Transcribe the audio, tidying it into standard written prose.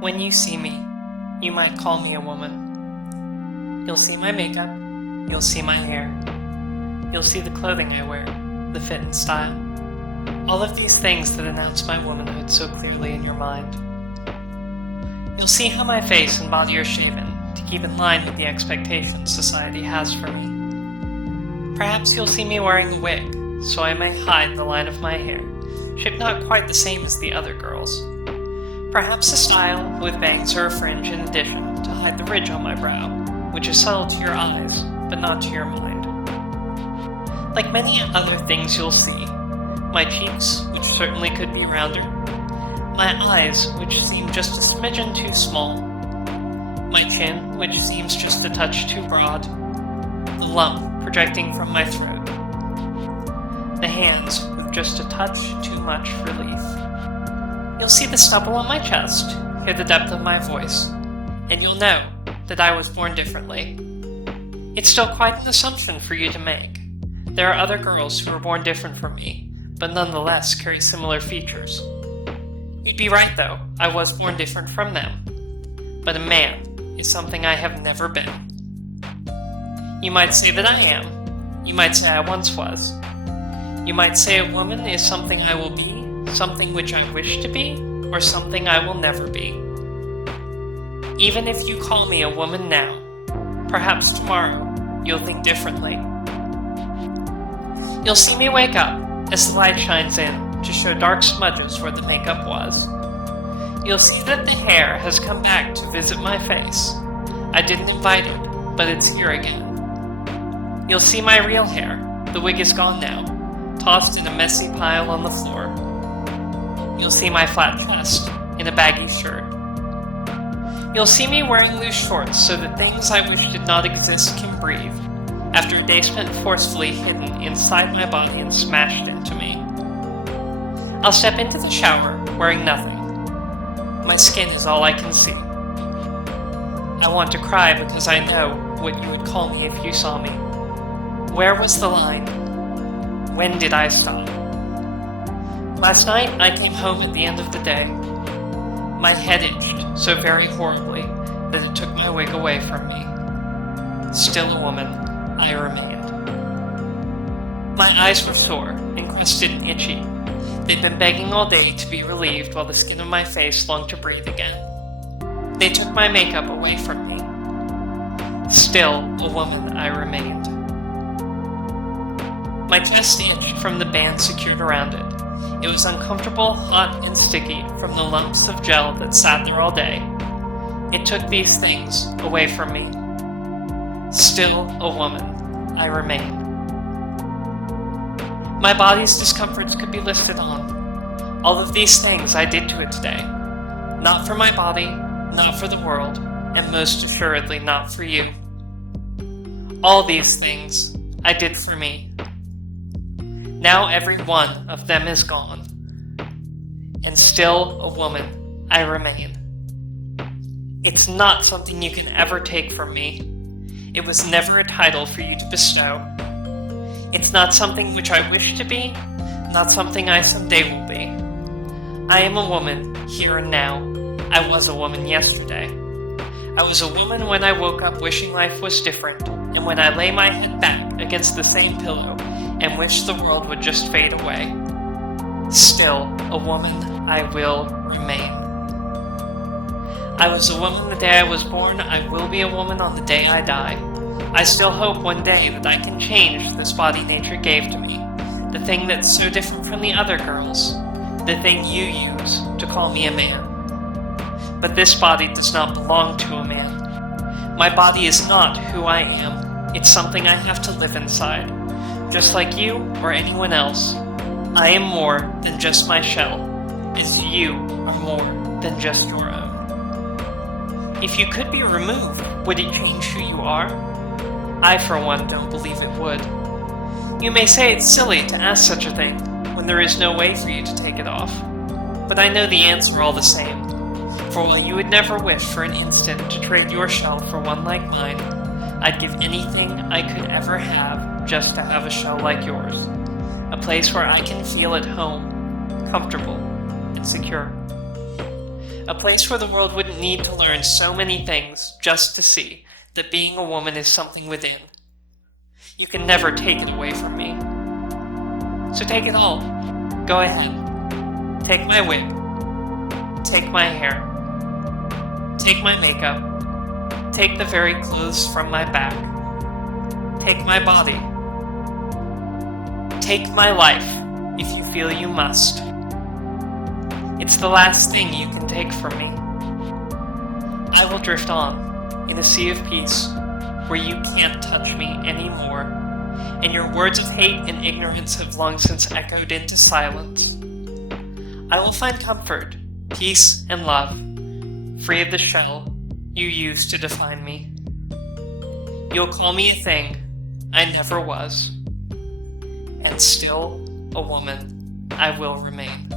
When you see me, you might call me a woman. You'll see my makeup, you'll see my hair, you'll see the clothing I wear, the fit and style. All of these things that announce my womanhood so clearly in your mind. You'll see how my face and body are shaven to keep in line with the expectations society has for me. Perhaps you'll see me wearing a wig, so I may hide the line of my hair, shaped not quite the same as the other girls'. Perhaps a style with bangs or a fringe in addition to hide the ridge on my brow, which is subtle to your eyes, but not to your mind. Like many other things you'll see, my cheeks, which certainly could be rounder, my eyes, which seem just a smidgen too small, my chin, which seems just a touch too broad, the lump projecting from my throat, the hands with just a touch too much relief. You'll see the stubble on my chest, hear the depth of my voice, and you'll know that I was born differently. It's still quite an assumption for you to make. There are other girls who were born different from me, but nonetheless carry similar features. You'd be right though, I was born different from them. But a man is something I have never been. You might say that I am. You might say I once was. You might say a woman is something I will be, something which I wish to be, or something I will never be. Even if you call me a woman now, perhaps tomorrow you'll think differently. You'll see me wake up as the light shines in to show dark smudges where the makeup was. You'll see that the hair has come back to visit my face. I didn't invite it, but it's here again. You'll see my real hair. The wig is gone now, tossed in a messy pile on the floor. You'll see my flat chest in a baggy shirt. You'll see me wearing loose shorts so that things I wish did not exist can breathe, after a day spent forcefully hidden inside my body and smashed into me. I'll step into the shower wearing nothing. My skin is all I can see. I want to cry because I know what you would call me if you saw me. Where was the line? When did I stop? Last night, I came home at the end of the day. My head itched so very horribly that it took my wig away from me. Still a woman, I remained. My eyes were sore, encrusted and itchy. They'd been begging all day to be relieved while the skin of my face longed to breathe again. They took my makeup away from me. Still a woman, I remained. My chest itched from the band secured around it. It was uncomfortable, hot, and sticky from the lumps of gel that sat there all day. It took these things away from me. Still a woman, I remain. My body's discomforts could be listed on. All of these things I did to it today. Not for my body, not for the world, and most assuredly not for you. All these things I did for me. Now every one of them is gone, and still a woman I remain. It's not something you can ever take from me. It was never a title for you to bestow. It's not something which I wish to be, not something I someday will be. I am a woman here and now. I was a woman yesterday. I was a woman when I woke up wishing life was different, and when I lay my head back against the same pillow and wish the world would just fade away. Still, a woman I will remain. I was a woman the day I was born. I will be a woman on the day I die. I still hope one day that I can change this body nature gave to me, the thing that's so different from the other girls, the thing you use to call me a man. But this body does not belong to a man. My body is not who I am. It's something I have to live inside. Just like you or anyone else, I am more than just my shell, as you are more than just your own. If you could be removed, would it change who you are? I, for one, don't believe it would. You may say it's silly to ask such a thing, when there is no way for you to take it off. But I know the answer all the same. For while you would never wish for an instant to trade your shell for one like mine, I'd give anything I could ever have just to have a shell like yours. A place where I can feel at home, comfortable, and secure. A place where the world wouldn't need to learn so many things just to see that being a woman is something within. You can never take it away from me. So take it all. Go ahead. Take my wig. Take my hair. Take my makeup. Take the very clothes from my back. Take my body. Take my life, if you feel you must. It's the last thing you can take from me. I will drift on, in a sea of peace, where you can't touch me anymore, and your words of hate and ignorance have long since echoed into silence. I will find comfort, peace, and love, free of the shell you use to define me. You'll call me a thing I never was, and still a woman I will remain.